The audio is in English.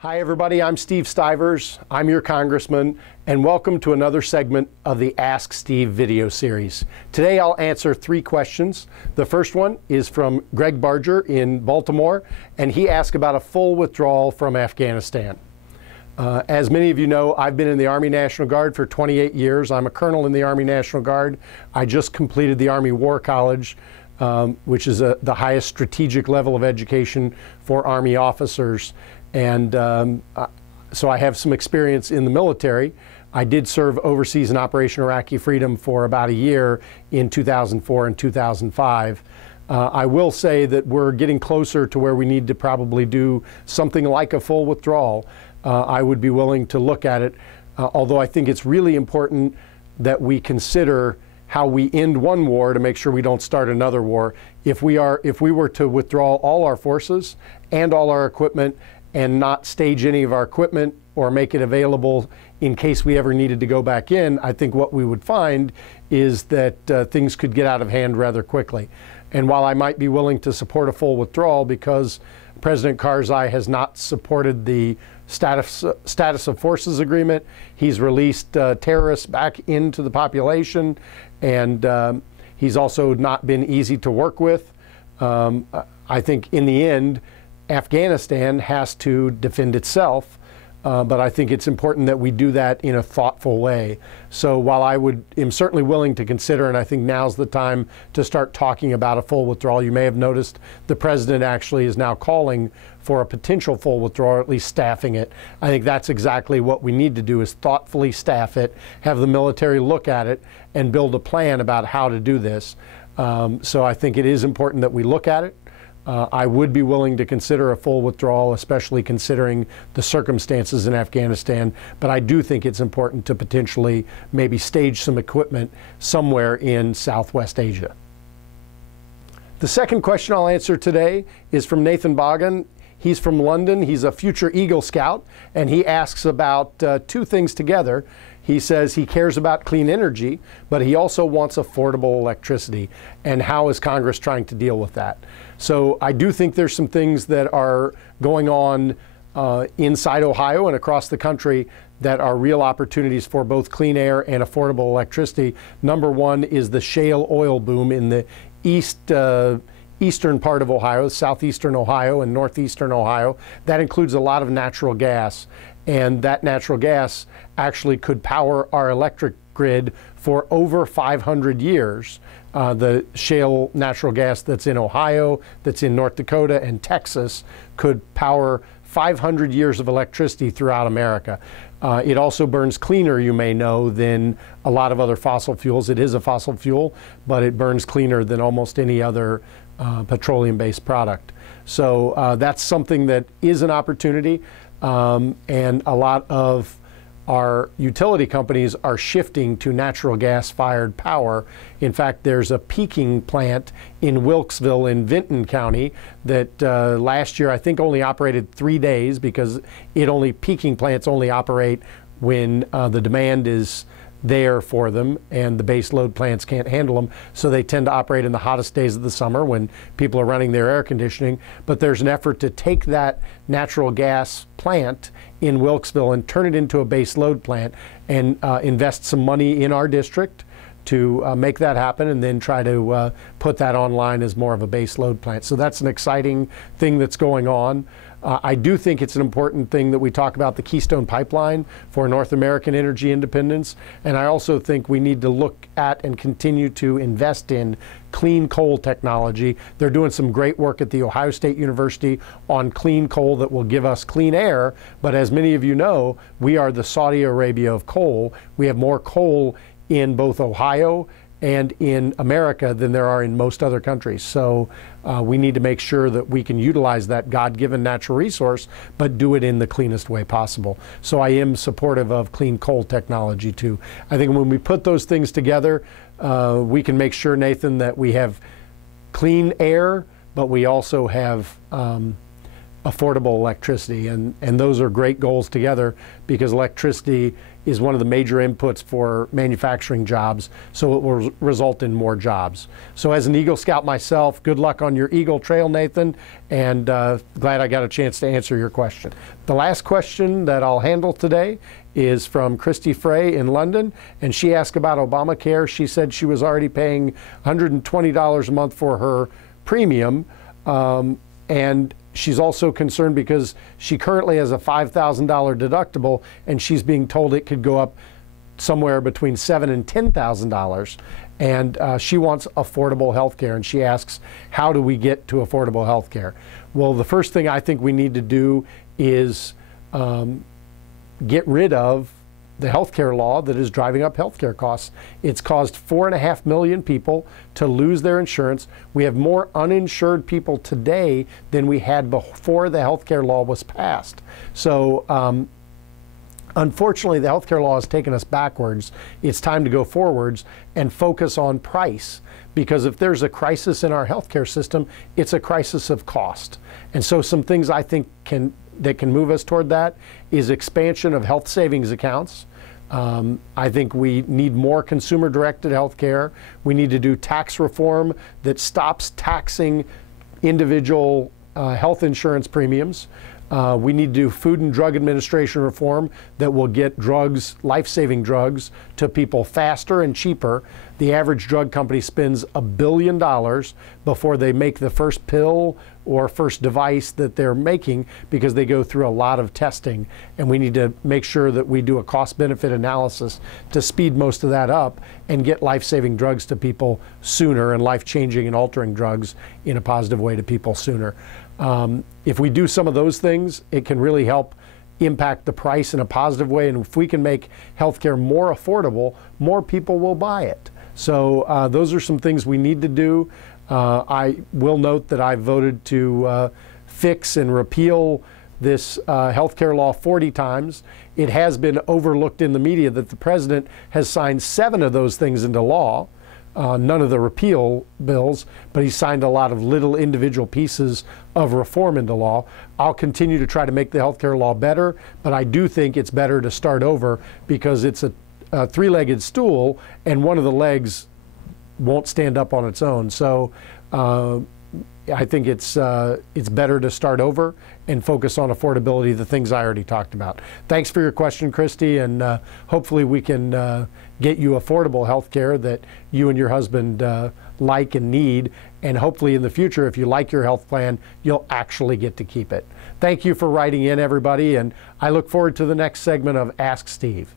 Hi everybody, I'm Steve Stivers. I'm your congressman, and welcome to another segment of the Ask Steve video series. Today I'll answer 3 questions. The first one is from Greg Barger in Baltimore, and he asked about a full withdrawal from Afghanistan. As many of you know, I've been in the Army National Guard for 28 years. I'm a colonel in the Army National Guard. I just completed the Army War College, which is the highest strategic level of education for Army officers. And so I have some experience in the military. I did serve overseas in Operation Iraqi Freedom for about a year in 2004 and 2005. I will say that we're getting closer to where we need to probably do something like a full withdrawal. I would be willing to look at it, although I think it's really important that we consider how we end one war to make sure we don't start another war. If we were to withdraw all our forces and all our equipment and not stage any of our equipment or make it available in case we ever needed to go back in, I think what we would find is that things could get out of hand rather quickly. And while I might be willing to support a full withdrawal because President Karzai has not supported the status of forces agreement, he's released terrorists back into the population, and he's also not been easy to work with. I think in the end, Afghanistan has to defend itself, but I think it's important that we do that in a thoughtful way. So while I am certainly willing to consider, and I think now's the time to start talking about a full withdrawal, you may have noticed the president actually is now calling for a potential full withdrawal, or at least staffing it. I think that's exactly what we need to do, is thoughtfully staff it, have the military look at it, and build a plan about how to do this. So I think it is important that we look at it. I would be willing to consider a full withdrawal, especially considering the circumstances in Afghanistan, but I do think it's important to potentially maybe stage some equipment somewhere in Southwest Asia. The second question I'll answer today is from Nathan Bogan. He's from London. He's a future Eagle Scout, and he asks about 2 things together. He says he cares about clean energy, but he also wants affordable electricity. And how is Congress trying to deal with that? So I do think there's some things that are going on inside Ohio and across the country that are real opportunities for both clean air and affordable electricity. Number one is the shale oil boom in the eastern part of Ohio, southeastern Ohio and northeastern Ohio. That includes a lot of natural gas. And that natural gas actually could power our electric grid for over 500 years. The shale natural gas that's in Ohio, that's in North Dakota and Texas could power 500 years of electricity throughout America. It also burns cleaner, you may know, than a lot of other fossil fuels. It is a fossil fuel, but it burns cleaner than almost any other petroleum-based product. So that's something that is an opportunity. And a lot of our utility companies are shifting to natural gas-fired power. In fact, there's a peaking plant in Wilkesville in Vinton County that last year I think only operated 3 days, because peaking plants only operate when the demand is there for them and the base load plants can't handle them, so they tend to operate in the hottest days of the summer when people are running their air conditioning. But there's an effort to take that natural gas plant in Wilkesville and turn it into a base load plant and invest some money in our district to make that happen, and then try to put that online as more of a base load plant. So that's an exciting thing that's going on. I do think it's an important thing that we talk about the Keystone Pipeline for North American energy independence. And I also think we need to look at and continue to invest in clean coal technology. They're doing some great work at The Ohio State University on clean coal that will give us clean air. But as many of you know, we are the Saudi Arabia of coal. We have more coal in both Ohio and in America than there are in most other countries. So we need to make sure that we can utilize that God-given natural resource, but do it in the cleanest way possible. So I am supportive of clean coal technology too. I think when we put those things together, we can make sure, Nathan, that we have clean air, but we also have affordable electricity. And those are great goals together, because electricity is one of the major inputs for manufacturing jobs, so it will result in more jobs. So as an Eagle Scout myself, good luck on your Eagle Trail, Nathan, and glad I got a chance to answer your question. The last question that I'll handle today is from Christy Frey in London, and she asked about Obamacare. She said she was already paying $120 a month for her premium, and she's also concerned because she currently has a $5,000 deductible, and she's being told it could go up somewhere between $7,000 and $10,000, and she wants affordable health care, and she asks, how do we get to affordable health care? Well, the first thing I think we need to do is get rid of the healthcare law that is driving up healthcare costs. It's caused 4.5 million people to lose their insurance. We have more uninsured people today than we had before the healthcare law was passed. So unfortunately, the healthcare law has taken us backwards. It's time to go forwards and focus on price, because if there's a crisis in our healthcare system, it's a crisis of cost. And so some things I think that can move us toward that is expansion of health savings accounts. I think we need more consumer-directed health care. We need to do tax reform that stops taxing individual health insurance premiums. We need to do Food and Drug Administration reform that will get drugs, life-saving drugs, to people faster and cheaper. The average drug company spends $1 billion before they make the first pill or first device that they're making, because they go through a lot of testing. And we need to make sure that we do a cost-benefit analysis to speed most of that up and get life-saving drugs to people sooner, and life-changing and altering drugs in a positive way to people sooner. If we do some of those things, it can really help impact the price in a positive way. And if we can make healthcare more affordable, more people will buy it. So those are some things we need to do. I will note that I voted to fix and repeal this healthcare law 40 times. It has been overlooked in the media that the president has signed 7 of those things into law. None of the repeal bills, but he signed a lot of little individual pieces of reform into law. I'll continue to try to make the healthcare law better, but I do think it's better to start over, because it's a three-legged stool, and one of the legs won't stand up on its own. So I think it's better to start over and focus on affordability, the things I already talked about. Thanks for your question, Christy, and hopefully we can get you affordable health care that you and your husband like and need, and hopefully in the future, if you like your health plan, you'll actually get to keep it. Thank you for writing in, everybody, and I look forward to the next segment of Ask Steve.